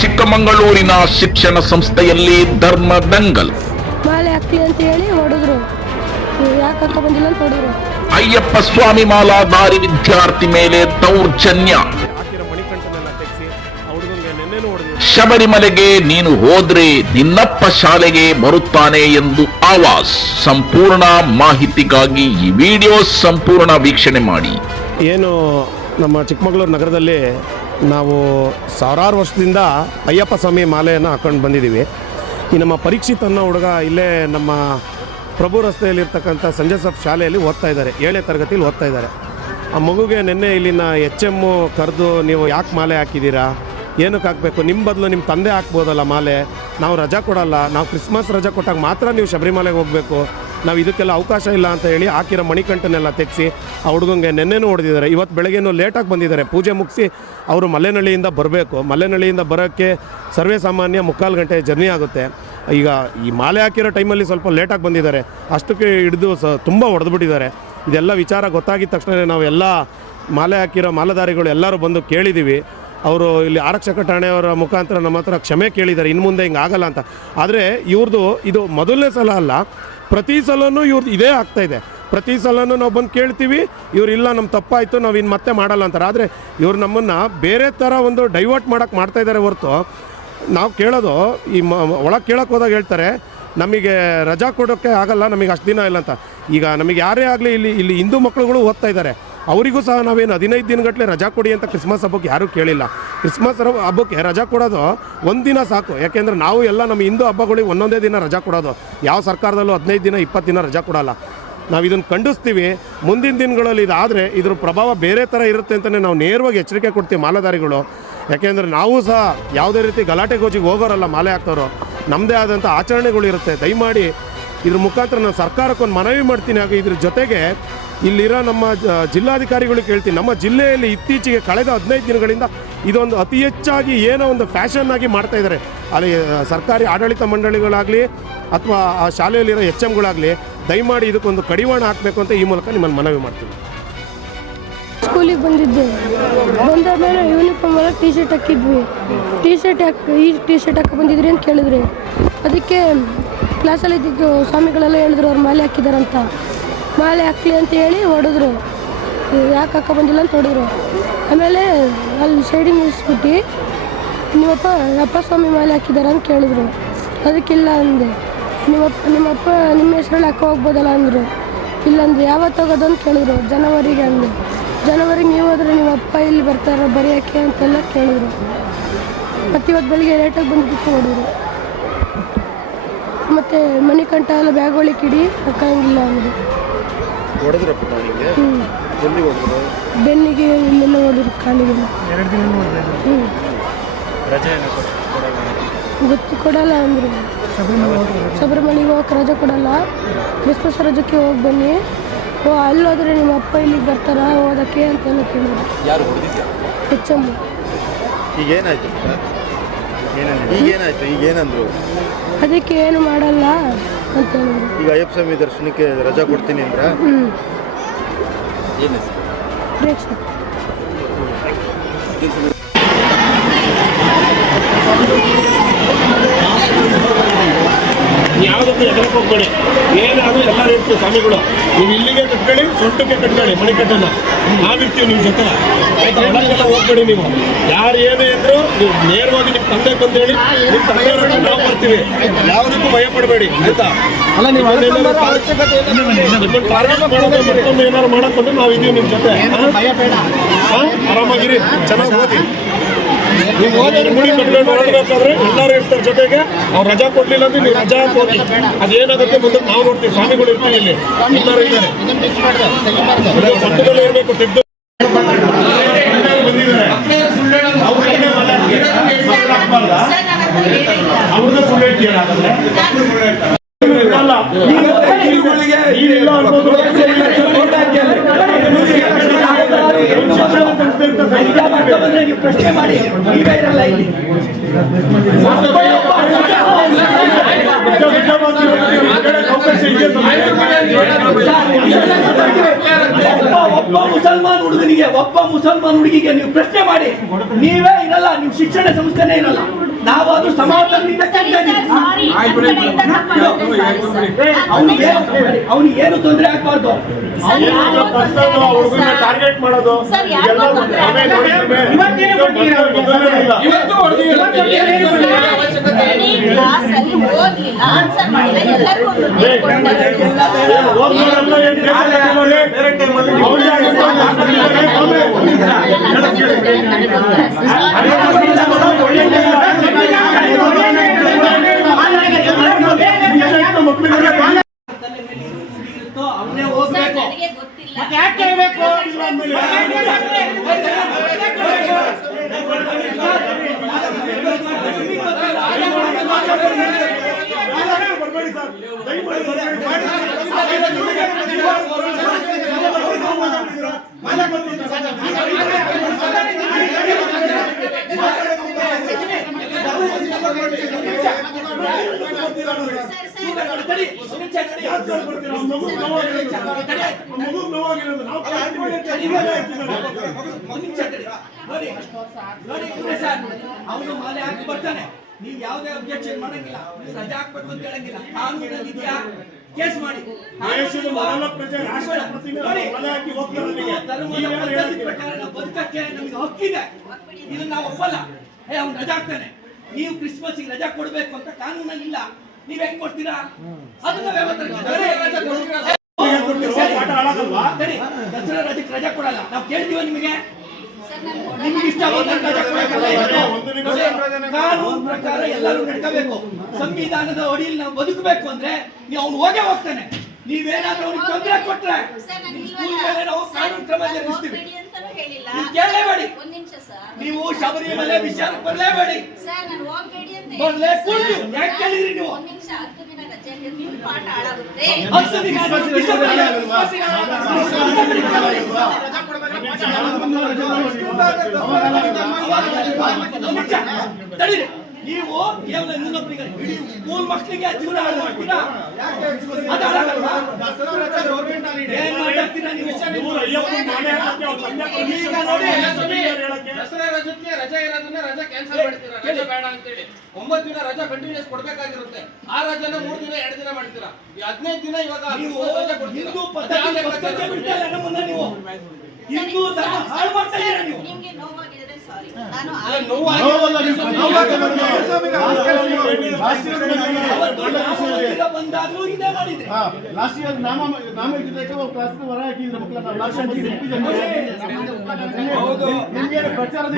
ಚಿಕ್ಕಮಗಳೂರಿನ ಶಿಕ್ಷಣ ಸಂಸ್ಥೆಯಲ್ಲಿ ಧರ್ಮ ದಂಗಲ್. ಮಾಲೆ ಹಾಕ್ಲಿ ಅಂತ ಹೇಳಿ ಹೊಡೆದ್ರು. ಯಾಕಕ್ಕ ಬಂದಿಲ್ಲ ಅಂತ ಹೊಡೆದ್ರು. ಅಯ್ಯಪ್ಪ ಸ್ವಾಮಿ ಮಾಲಾಧಾರಿ ವಿದ್ಯಾರ್ಥಿ ಮೇಲೆ ದೌರ್ಜನ್ಯ. ಶಬರಿಮಲೆಗೆ ನೀನು ಹೋದ್ರೆ ನಿನ್ನಪ್ಪ ಶಾಲೆಗೆ ಬರುತ್ತಾನೆ ಎಂದು ಆವಾಜ್. ಸಂಪೂರ್ಣ ಮಾಹಿತಿಗಾಗಿ ಈ ವಿಡಿಯೋ ಸಂಪೂರ್ಣ ವೀಕ್ಷಣೆ ಮಾಡಿ. ಏನು ನಮ್ಮ ಚಿಕ್ಕಮಗಳೂರು ನಗರದಲ್ಲಿ ನಾವು ಸಾವಿರಾರು ವರ್ಷದಿಂದ ಅಯ್ಯಪ್ಪ ಸ್ವಾಮಿ ಮಾಲೆಯನ್ನು ಹಾಕೊಂಡು ಬಂದಿದ್ದೀವಿ. ಈ ನಮ್ಮ ಪರೀಕ್ಷಿತ್ ಅನ್ನೋ ಹುಡುಗ ಇಲ್ಲೇ ನಮ್ಮ ಪ್ರಭು ರಸ್ತೆಯಲ್ಲಿರ್ತಕ್ಕಂಥ ಸಂಜೆ ಸಫ್ ಶಾಲೆಯಲ್ಲಿ ಓದ್ತಾ ಇದ್ದಾರೆ, 7ನೇ ತರಗತಿಯಲ್ಲಿ ಓದ್ತಾ ಇದ್ದಾರೆ. ಆ ಮಗುಗೆ ನಿನ್ನೆ ಇಲ್ಲಿನ HM ಕರೆದು ನೀವು ಯಾಕೆ ಮಾಲೆ ಹಾಕಿದ್ದೀರಾ, ಏನಕ್ಕೆ ಹಾಕಬೇಕು, ನಿಮ್ಮ ಬದಲು ನಿಮ್ಮ ತಂದೆ ಹಾಕ್ಬೋದಲ್ಲ ಮಾಲೆ, ನಾವು ರಜಾ ಕೊಡಲ್ಲ, ನಾವು ಕ್ರಿಸ್ಮಸ್ ರಜಾ ಕೊಟ್ಟಾಗ ಮಾತ್ರ ನೀವು ಶಬರಿಮಲೆಗೆ ಹೋಗಬೇಕು, ನಾವು ಇದಕ್ಕೆಲ್ಲ ಅವಕಾಶ ಇಲ್ಲ ಅಂತ ಹೇಳಿ ಹಾಕಿರೋ ಮಣಿಕಂಠನೆಲ್ಲ ತೆಗೆಸಿ ಆ ಹುಡುಗಂಗೆ ನೆನ್ನೆನೂ ಹೊಡೆದಿದ್ದಾರೆ. ಇವತ್ತು ಬೆಳಗ್ಗೆನೂ ಲೇಟಾಗಿ ಬಂದಿದ್ದಾರೆ. ಪೂಜೆ ಮುಗಿಸಿ ಅವರು ಮಲ್ಲೆನಹಳ್ಳಿಯಿಂದ ಬರಬೇಕು. ಮಲ್ಲೆನಹಳ್ಳಿಯಿಂದ ಬರೋಕ್ಕೆ ಸರ್ವೇ ಸಾಮಾನ್ಯ 3/4 ಗಂಟೆ ಜರ್ನಿ ಆಗುತ್ತೆ. ಈಗ ಈ ಮಾಲೆ ಹಾಕಿರೋ ಟೈಮಲ್ಲಿ ಸ್ವಲ್ಪ ಲೇಟಾಗಿ ಬಂದಿದ್ದಾರೆ. ಅಷ್ಟಕ್ಕೆ ಹಿಡಿದು ತುಂಬ ಹೊಡೆದ್ಬಿಟ್ಟಿದ್ದಾರೆ. ಇದೆಲ್ಲ ವಿಚಾರ ಗೊತ್ತಾಗಿದ್ದ ತಕ್ಷಣ ನಾವೆಲ್ಲ ಮಾಲೆ ಹಾಕಿರೋ ಮಾಲಾಧಾರಿಗಳು ಎಲ್ಲರೂ ಬಂದು ಕೇಳಿದ್ದೀವಿ. ಅವರು ಇಲ್ಲಿ ಆರಕ್ಷಕ ಠಾಣೆಯವರ ಮುಖಾಂತರ ನಮ್ಮ ಹತ್ರ ಕ್ಷಮೆ ಕೇಳಿದ್ದಾರೆ, ಇನ್ನು ಮುಂದೆ ಹಿಂಗೆ ಆಗಲ್ಲ ಅಂತ. ಆದರೆ ಇವ್ರದ್ದು ಇದು ಮೊದಲನೇ ಸಲ ಅಲ್ಲ, ಪ್ರತಿ ಸಲವೂ ಇವ್ರದ್ದು ಇದೇ ಆಗ್ತಾಯಿದೆ. ಪ್ರತಿ ಸಲವೂ ನಾವು ಬಂದು ಕೇಳ್ತೀವಿ, ಇವ್ರು ಇಲ್ಲ ನಮ್ಮ ತಪ್ಪಾಯಿತು ನಾವು ಇನ್ನು ಮತ್ತೆ ಮಾಡಲ್ಲ ಅಂತಾರೆ. ಆದರೆ ಇವ್ರು ನಮ್ಮನ್ನು ಬೇರೆ ಥರ ಒಂದು ಡೈವರ್ಟ್ ಮಾಡೋಕ್ಕೆ ಮಾಡ್ತಾಯಿದ್ದಾರೆ ಹೊರತು ನಾವು ಕೇಳೋದು ಈ ಒಳಗೆ ಕೇಳೋಕ್ಕೆ ಹೋದಾಗ ಹೇಳ್ತಾರೆ ನಮಗೆ ರಜಾ ಕೊಡೋಕ್ಕೆ ಆಗಲ್ಲ, ನಮಗೆ ಅಷ್ಟು ದಿನ ಇಲ್ಲ ಅಂತ. ಈಗ ನಮಗೆ ಯಾರೇ ಆಗಲಿ ಇಲ್ಲಿ ಹಿಂದೂ ಮಕ್ಕಳುಗಳು ಓದ್ತಾ ಇದ್ದಾರೆ, ಅವರಿಗೂ ಸಹ ನಾವೇನು 15 ದಿನಗಟ್ಟಲೆ ರಜಾ ಕೊಡಿ ಅಂತ ಕ್ರಿಸ್ಮಸ್ ಹಬ್ಬಕ್ಕೆ ಯಾರೂ ಕೇಳಿಲ್ಲ. ಕ್ರಿಸ್ಮಸ್ ಹಬ್ಬಕ್ಕೆ ರಜಾ ಕೊಡೋದು 1 ದಿನ ಸಾಕು. ಯಾಕೆಂದರೆ ನಾವು ಎಲ್ಲ ನಮ್ಮ ಹಿಂದೂ ಹಬ್ಬಗಳಿಗೆ ಒಂದೊಂದೇ ದಿನ ರಜಾ ಕೊಡೋದು. ಯಾವ ಸರ್ಕಾರದಲ್ಲೂ 15 ದಿನ 20 ದಿನ ರಜಾ ಕೊಡೋಲ್ಲ. ನಾವು ಇದನ್ನು ಖಂಡಿಸ್ತೀವಿ. ಮುಂದಿನ ದಿನಗಳಲ್ಲಿ ಇದಾದರೆ ಇದ್ರ ಪ್ರಭಾವ ಬೇರೆ ಥರ ಇರುತ್ತೆ ಅಂತಲೇ ನಾವು ನೇರವಾಗಿ ಎಚ್ಚರಿಕೆ ಕೊಡ್ತೀವಿ ಮಾಲಾಧಾರಿಗಳು. ಯಾಕೆಂದರೆ ನಾವು ಸಹ ಯಾವುದೇ ರೀತಿ ಗಲಾಟೆ ಗೋಜಿಗೆ ಹೋಗೋರಲ್ಲ. ಮಾಲೆ ಹಾಕ್ತವರು ನಮ್ಮದೇ ಆದಂಥ ಆಚರಣೆಗಳು ಇರುತ್ತೆ. ದಯಮಾಡಿ ಇದ್ರ ಮುಖಾಂತರ ನಾನು ಸರ್ಕಾರಕ್ಕೊಂದು ಮನವಿ ಮಾಡ್ತೀನಿ. ಹಾಗೆ ಇದ್ರ ಜೊತೆಗೆ ಇಲ್ಲಿರೋ ನಮ್ಮ ಜಿಲ್ಲಾಧಿಕಾರಿಗಳು ಕೇಳ್ತೀನಿ, ನಮ್ಮ ಜಿಲ್ಲೆಯಲ್ಲಿ ಇತ್ತೀಚೆಗೆ ಕಳೆದ 15 ದಿನಗಳಿಂದ ಇದೊಂದು ಅತಿ ಹೆಚ್ಚಾಗಿ ಏನೋ ಒಂದು ಫ್ಯಾಷನ್ ಆಗಿ ಮಾಡ್ತಾಯಿದ್ದಾರೆ. ಅಲ್ಲಿ ಸರ್ಕಾರಿ ಆಡಳಿತ ಮಂಡಳಿಗಳಾಗಲಿ ಅಥವಾ ಆ ಶಾಲೆಯಲ್ಲಿರೋ HMಗಳಾಗಲಿ ದಯಮಾಡಿ ಇದಕ್ಕೊಂದು ಕಡಿವಾಣ ಹಾಕಬೇಕು ಅಂತ ಈ ಮೂಲಕ ನಿಮ್ಮನ್ನು ಮನವಿ ಮಾಡ್ತೀನಿ. ಸ್ಕೂಲಿಗೆ ಬಂದಿದ್ದೆ, ಬಂದ ಮೇಲೆ ಯೂನಿಫಾರ್ಮ್ ಎಲ್ಲ ಟಿ ಶರ್ಟ್ ಹಾಕಿದ್ವಿ. ಟಿ ಶರ್ಟ್ ಹಾಕಿ ಬಂದಿದ್ರಿ ಅಂತ ಕೇಳಿದ್ರಿ. ಅದಕ್ಕೆ ಕ್ಲಾಸಲ್ಲಿ ಇದ್ದಿದ್ದು ಸ್ವಾಮಿಗಳೆಲ್ಲ ಹೇಳಿದ್ರು ಅವ್ರು ಮಾಲೆ ಹಾಕಿದಾರಂತ. ಮಾಲೆ ಹಾಕ್ಲಿ ಅಂತ ಹೇಳಿ ಹೊಡೆದ್ರು. ಯಾಕೆ ಹಾಕ ಬಂದಿಲ್ಲ ಅಂತ ಹೊಡೆದ್ರು. ಆಮೇಲೆ ಅಲ್ಲಿ ಸೈಡಿಗೆ ನಿಲ್ಲಿಸ್ಬಿಟ್ಟು ನಿಮ್ಮಪ್ಪ ಸ್ವಾಮಿ ಮಾಲೆ ಹಾಕಿದಾರ ಅಂತ ಕೇಳಿದ್ರು. ಅದಕ್ಕಿಲ್ಲ ಅಂದೆ. ನಿಮ್ಮಪ್ಪ ನಿಮ್ಮ ಹೆಸರಲ್ಲಿ ಹಾಕೋ ಹೋಗ್ಬೋದಲ್ಲ ಅಂದರು. ಇಲ್ಲಂದ್ರೆ ಯಾವತ್ತು ಹೋಗೋದು ಅಂತ ಕೇಳಿದ್ರು. ಜನವರಿಗೆ ಅಂದೆ. ಜನವರಿಗೆ ನೀವು ಹೋದ್ರೆ ನಿಮ್ಮಪ್ಪ ಇಲ್ಲಿ ಬರ್ತಾರ ಬರೆಯೋಕ್ಕೆ ಅಂತೆಲ್ಲ ಕೇಳಿದ್ರು. ಮತ್ತು ಇವತ್ತು ಬೆಳಿಗ್ಗೆ ಲೇಟಾಗಿ ಬಂದಿದ್ದಕ್ಕೆ ಹೊಡೆದ್ರು. ಮತ್ತು ಮಣಿಕಂಠ ಎಲ್ಲ ಬ್ಯಾಗ್ ಕಿಡಿ ಹಾಕಂಗಿಲ್ಲ ಅಂದರು. ಬೆನ್ನಿಗೆ ಇಲ್ಲೆಲ್ಲ ಹೊಡೆದ್ರು, ಕಾಲಿಗೆಲ್ಲ. ಗೊತ್ತು ಕೊಡಲ್ಲ ಅಂದರು. ಶಬರಿಮಲೆಗೆ ಹೋಗಕ್ಕೆ ರಜೆ ಕೊಡಲ್ಲ, ಕ್ರಿಸ್ಮಸ್ ರಜಕ್ಕೆ ಹೋಗಿ ಬನ್ನಿ, ಅಲ್ಲೋದ್ರೆ ನಿಮ್ಮ ಅಪ್ಪ ಇಲ್ಲಿಗೆ ಬರ್ತಾರ ಓದಕ್ಕೆ ಅಂತೆಲ್ಲ ಕೇಳಿದ್ರು. HM. ಈಗೇನಂದ್ರು? ಅದಕ್ಕೆ ಏನು ಮಾಡಲ್ಲ ಅಂತ ಹೇಳಿದ್ರು. ಈಗ ಅಯ್ಯಪ್ಪ ಸ್ವಾಮಿ ದರ್ಶನಕ್ಕೆ ರಜಾ ಕೊಡ್ತೀನಿ ಅಂದ್ರೆ ಯಾವುದಕ್ಕೂ ಎದುರಕ್ಕೆ ಹೋಗ್ಬೇಡಿ. ಏನಾದರೂ ಎಲ್ಲರೂ ಇರ್ತೀವಿ ಸ್ವಾಮಿಗಳು. ನೀವು ಇಲ್ಲಿಗೆ ಕಟ್ಕೊಳ್ಳಿ, ಸೊಂಟಕ್ಕೆ ಕಟ್ಕೊಳ್ಳಿ ಮಣಿಕಟ್ಟನ್ನು. ನಾವಿರ್ತೀವಿ ನಿಮ್ಮ ಜೊತೆ, ಆಯ್ತಾ? ಒಳಗೆಲ್ಲ ಹೋಗ್ಬೇಡಿ. ನೀವು ಯಾರು ಏನೇ ಇದ್ರು ನೀವು ನೇರವಾಗಿ ನಿಮ್ಮ ತಂದೆ ಬಂದೇಳಿ, ನಿಮ್ಮ ತಂದೆಯವ್ರನ್ನ ನಾವು ಬರ್ತೀವಿ. ಯಾವುದಕ್ಕೂ ಭಯ ಪಡಬೇಡಿ, ಆಯ್ತಾ? ಮತ್ತೊಮ್ಮೆ ಏನಾದ್ರು ಮಾಡಕ್ ಬಂದ್ರೆ ನಾವು ಇದೀವಿ ನಿಮ್ಮ ಜೊತೆ. ಆರಾಮಾಗಿರಿ, ಚೆನ್ನಾಗಿ ಓದಿ. ನೀವು ಓದೋದು ಮುಡಿ ಕಟ್ಕೊಂಡು ಹೊರಡಬೇಕಾದ್ರೆ ಎಲ್ಲರೂ ಇರ್ತಾರೆ ಜೊತೆಗೆ. ಅವ್ರು ರಜಾ ಕೊಡ್ಲಿಲ್ಲ ಅಂದ್ರೆ ನೀವು ರಜಾ ಹಾಕೋಗಿ ಅದೇನಾಗುತ್ತೆ ಮುಂದೆ ನಾವು ನೋಡ್ತೀವಿ. ಸ್ವಾಮಿಗಳು ಇರ್ತೀವಿ, ಇಲ್ಲಿ ಎಲ್ಲರೂ ಇದ್ದಾರೆ. ಸೊಂಟದಲ್ಲೇ ಇರಬೇಕು. ತೆಗೆದು ಅವ್ರದ್ದು ಸುಳ್ಳು ಹೇಳ್ತೀಯಲ್ಲ. ಪ್ರಶ್ನೆ ಮಾಡಿ ಈಗ ಇರಲ್ಲ ಇಲ್ಲಿ. ಒಬ್ಬ ಮುಸಲ್ಮಾನ್ ಹುಡುಗಿಗೆ ನೀವು ಪ್ರಶ್ನೆ ಮಾಡಿ, ನೀವೇ ಇರಲ್ಲ, ನೀವು ಶಿಕ್ಷಣ ಸಂಸ್ಥೆನೇ ಇರಲ್ಲ. ನಾವು ಅದು ಸಮಾಜದಿಂದ ಅವನಿಗೆ ಏನು ತೊಂದರೆ ಆಗ್ಬಾರ್ದು. ಟಾರ್ಗೆಟ್ ಮಾಡೋದು ಅವನೇ ಹೋಗ್ಬೇಕು. ಯಾಕೆ ಹೇಳ್ಬೇಕು? ಅವನು ಮಾಲೆ ಹಾಕಿ ಬರ್ತಾನೆ, ನೀವು ಯಾವುದೇ ಅಬ್ಜೆಕ್ಷನ್ ಮಾಡಂಗಿಲ್ಲ, ನೀವು ರಜೆ ಹಾಕ್ಬೇಕು ಅಂತ ಹೇಳಂಗಿಲ್ಲ. ಕಾನೂನಲ್ಲಿ ಇದೆಯಾ, ಕೇಸ್ ಮಾಡಿ. ಪ್ರಕಾರ ನಾವು ಬದುಕಕ್ಕೆ ನಮಗೆ ಹಕ್ಕಿದೆ, ಇದನ್ನ ನಾವು ಒಪ್ಪಲ್ಲ. ಅವ್ನು ರಜೆ ಹಾಕ್ತಾನೆ, ನೀವು ಕ್ರಿಸ್ಮಸ್ಗೆ ರಜಾ ಕೊಡ್ಬೇಕು ಅಂತ ಕಾನೂನಲ್ಲಿ ಇಲ್ಲ, ನೀವ್ ಹೆಂಗ್ ಕೊಡ್ತೀರಾ? ಅದನ್ನ ದಸರಾ ರಜೆಗೆ ರಜಾ ಕೊಡಲ್ಲ. ನಾವು ಕೇಳ್ತೀವ ನಿಮಗೆ, ನಿಮ್ಗೆ ಇಷ್ಟ ಕಾನೂನು ಪ್ರಕಾರ ಎಲ್ಲರೂ ನಡ್ಕೋಬೇಕು. ಸಂವಿಧಾನದ ಅಡಿಯಲ್ಲಿ ನಾವು ಬದುಕಬೇಕು ಅಂದ್ರೆ ನೀವು ಅವ್ನು ಹೋಗೇ ಹೋಗ್ತಾನೆ. ನೀವೇನಾದ್ರೂ ಅವ್ನಿಗೆ ತೊಂದರೆ ಕೊಟ್ರೆ ನಾವು ಕಾನೂನು ಕ್ರಮ ಜರುಗಿಸ್ತೀವಿ. ಕೇಳಲೇಬೇಡಿ, ನೀವು ಶಬರಿಮಲೆ ವಿಚಾರಕ್ಕೆ ಬರಲೇಬೇಡಿ. ಬರ್ಲೇ ಕೂಡ್ಲಿ, ಯಾಕೆ ಕೇಳಿದ್ರಿ ನೀವು? ತಡೀರಿ, ನೀವು ಕೇವಲ ಇನ್ನೊಬ್ಬರಿಗೆ ಇಡೀ ಸ್ಕೂಲ್ ಮಕ್ಕಳಿಗೆ ಜೀವನ ಮಾಡ್ತೀರಾ? ಏನ್ ಮಾತಾಡ್ತೀರಾ ನೀವು? ದಸರಾ ರಜಕ್ಕೆ ರಜೆ ಇರೋದನ್ನ ರಜೆ ಕ್ಯಾನ್ಸಲ್ ಮಾಡ್ತೀರಾ, ರಜೆ ಬೇಡ ಅಂತೇಳಿ. 9 ದಿನ ರಜಾ ಕಂಟಿನ್ಯೂಸ್ ಕೊಡ್ಬೇಕಾಗಿರುತ್ತೆ. ಆ ರಜೆನ 3 ದಿನ 2 ದಿನ ಮಾಡ್ತೀರಾ. ಈ 15 ದಿನ ಇವಾಗ ನೀವು ಹಿಂದೂ ಪದ್ಧತಿ ಬಿಡ್ತಾ ಇಲ್ಲ ನಮ್ಮನ್ನ. ನೀವು ಹಿಂದೂ ಧರ್ಮ ಹಾಳು ಮಾಡ್ತಾ ಇದ್ದೀರಾ ನೀವು. ಬಂದಾಗ್ಲೂ ಇದೇ ಮಾಡಿದ್ರೆ ಲಾಸ್ಟ್ ಇಯರ್ ನಾಮ ಕ್ಲಾಸ್ ಹೊರ ಹಾಕಿದ್ರೆ ಮಕ್ಕಳನ್ನ ಪ್ರಚಾರದ